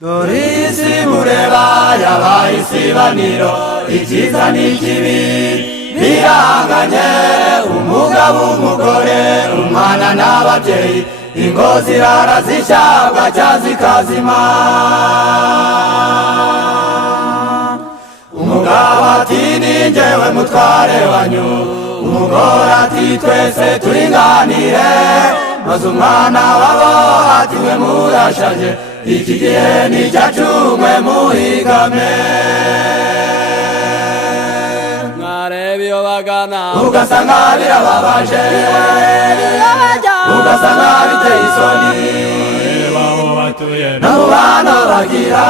Dorisi mureba yabaye isibaniro, icyiza n'ikibi biranganye, umugabo umugore, umwana n'ababyeyi, ingo zirara zishyabwa cyangwa zikazima. Umugabo ati ni njyewe mutware wanyu, umugore ati twese turinganire, maze umwana wabo ati we murashaje, iki gihe ni icyacu mwe muhigame. Mwareba iyo bagana ugasanga birababaje, ugasanga biteye isoni, na mu bana bagira,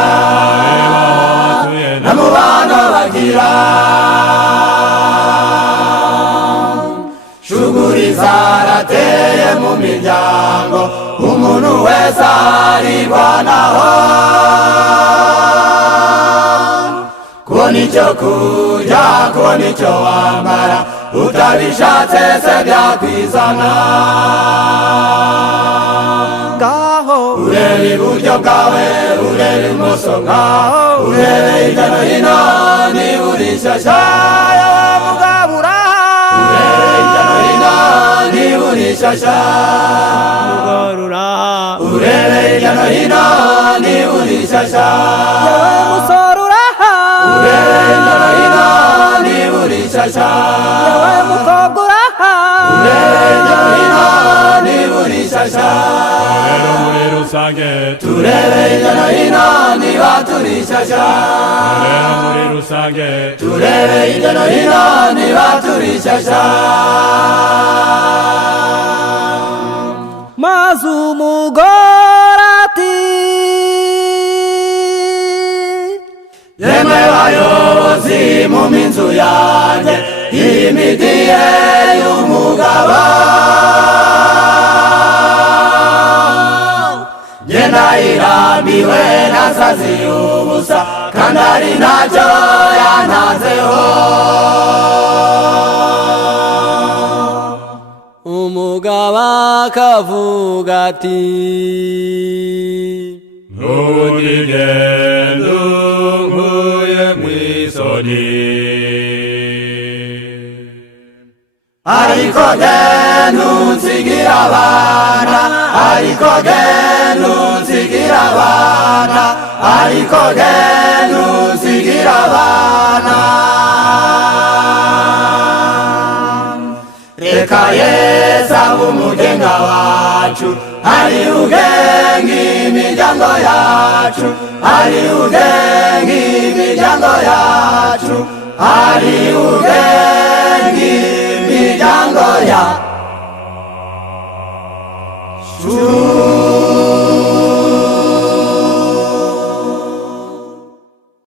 na mu bana bagira. Shuguri zarateye mu miryango, umuntu wese aribanaho, kubona icyo kurya, kubona icyo wambara, utabishatse se byakwizana. Ngaho urebe iburyo bwawe, urebe ibumoso bwawe, urebe hirya no hino niba uri shyashya, mugabura urebe hirya no hino niba uri shyashya, urebe hirya no hino niba uri shyashya, musore uraha, urebe hirya no hino niba uri shyashya, mukobwa uraha, urebe hirya no hino niba uri shyashya. Rero muri rusange turebe hirya no hino niba turi shyashya, rero muri rusange turebe hirya no hino niba turi shyashya. maze umugore ati yemwe bayobozi mu minzu yanjye, iyi midiye y'umugabo njye ndayirambiwe, nasaziye ubusa kandi ari ntacyo yantanzeho. umugabo akavuga ati ntugigende unkuye mw'isoni, ariko genda unsigira abana, ariko genda unsigira abana, ariko genda unsigira abana. Reka Yesu abe umugenga wacu, ari ugenga imiryango yacu, ari ugenga imiryango yacu, ari ugenga imiryango yacu.